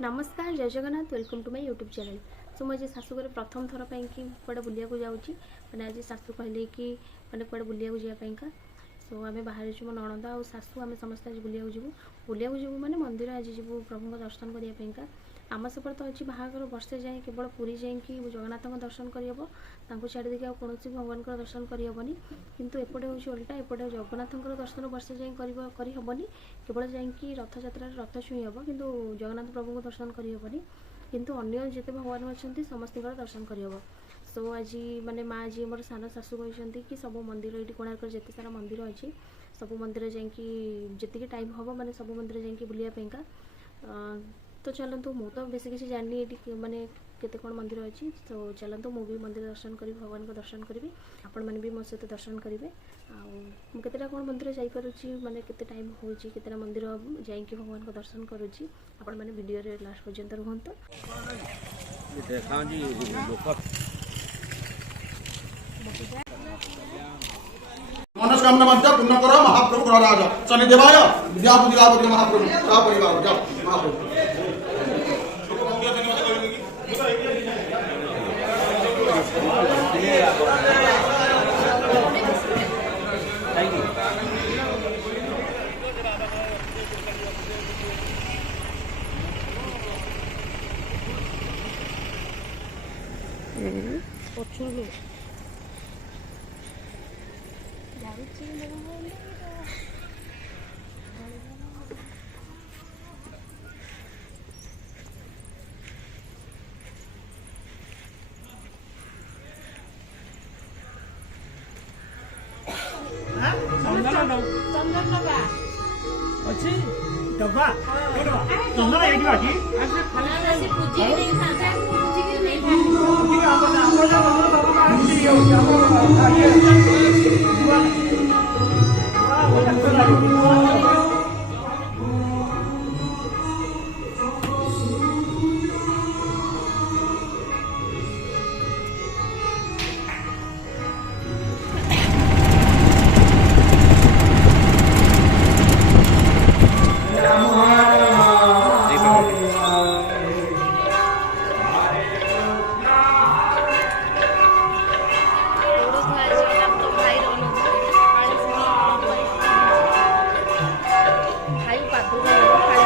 नमस्कार जय Jagannath welcome to my YouTube channel. So मुझे शाशुघर प्रथम थर पर कि कड़े बुलिया जाऊँगी मैंने आज शाशु कहले कि मैंने कड़े बुलिया जावाईका। सो आम बाहर मो नणंद आ शाशु आम समस्त आज बुलिया जीवु माने मंदिर आज जीवु प्रभु दर्शन करने। आम सेपटे तो अच्छी बाहागर वर्षे जाए केवल पुरी जाकि जगन्नाथ दर्शन करहब छाड़ी देखिए कौन भगवान दर्शन करहबनी किंतु एपटे हूँ उल्टा एपटे जगन्नाथ दर्शन वर्षे जाए करहबनी केवल जाकि रथ यात्रा रथ छुई हम कि जगन्नाथ प्रभु को दर्शन करहबनी किंतु अन्य जिते भगवान अच्छा समस्त दर्शन करहब। सो आज माने माँ जी मोर सान शाशु कहते कि सब मंदिर ये कोणार्क जिते सारा मंदिर अच्छी सब मंदिर जाकि जी टाइम हम माने सब मंदिर जाकि बुलापाईका। तो चलतु मु तो बेस किसी जानी ये माने केते कौन मंदिर अच्छी। तो चलतु मु भी मंदिर दर्शन करी भगवान को दर्शन करी आपण मैंने भी मो सहित दर्शन करेंगे। आतेटा कौन मंदिर जापी माने केते टाइम हो केतेटा मंदिर जाकि भगवान को दर्शन करुँची आपण मैंने वीडियो रे लास्ट पर्यंत रुहतु। मनस्कामना मध्य पूर्ण कर महाप्रभु गणराज शनिदेवाय विद्याबुद्धि लाभ महाप्रभु परिवार महाप्रभु अच्छी डब्बा चंदन एठी बाकी से पूजी नहीं खाता पूजी के नहीं खाता पूजी हमर डब्बा पूजी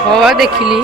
हो देखिली